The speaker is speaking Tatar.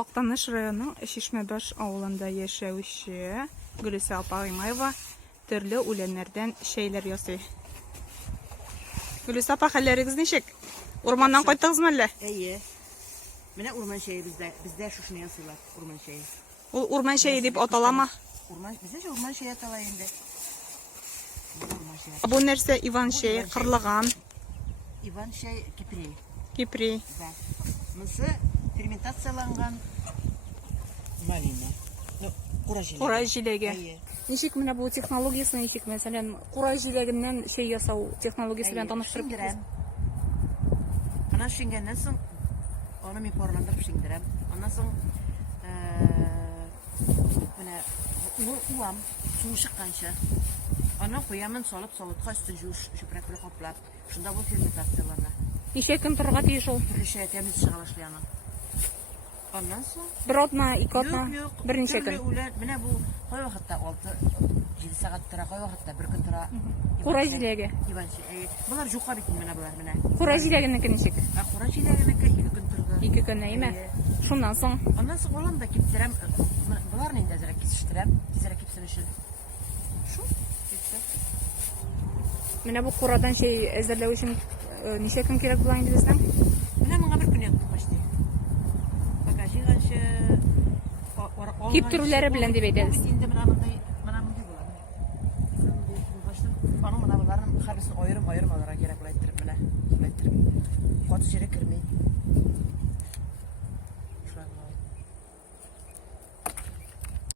Актаныш районы Шишмәбаш авылында яшәүче Гөлүсә апа Гыймаева төрле үләннәрдән шәйләр ясый. Гөлүсә апа, хәлләрегез ничек? Урманнан кайттыгызмы әллә? Әйе. Менә урман шәйе бездә шушыны ясыйлар, урман шәйе. Ул урман шәйе дип аталамы? Бездә урман шәйе атала инде. Бу нәрсә Иван шәйе, кырлыган, Иван шәй кипри. кипри. Да. Мысы ферментацияланган малина. Ну, Кура җиләге. Әйе. Ничек менә бу технологиясы ничек? Мәсәлән, кура җиләгеннән шәй ясау технологиясы белән таныштырып Шиңдерәм. Ана шиңгәннән соң аны мин парландырып шиңдерәм. Аннан соң менә уам суы чыкканчы. Аны куямын, салып савытка өстен чүпрәкле каплап. Шунда бу ферментациялана. Ничә көн торырга тиеш ул? Төрлечә тәмиз чыга башлый аны. Аннан соң Бер атна, ике атна, берничә көн. Менә бу кай вакытта 6-7 сәгать тора, кай вакытта 1 көн тора. Кура җиләге. Булар жука бит менә булар менә. Кура җиләгенеке ничек? Кура җиләгенеке 2 көн торды. 2 көн әйме? Шуннан соң Аннан соң улам да киптерәм. Буларны инде әзрәк кисештерәм. Тизрәк кипсен өчен. Шу. менә бу курадан шәй әзерләү өчен ничә көн кирәк була инде безнең? Менә моңа 1 көн ятты почти. Пока җиганчы Киптерүләре белән дип әйтәбез. Инде менә мондай була. Аның менә буларның һәрберсен аерым алырга кирәк була әйттереп менә. Каты җире керми.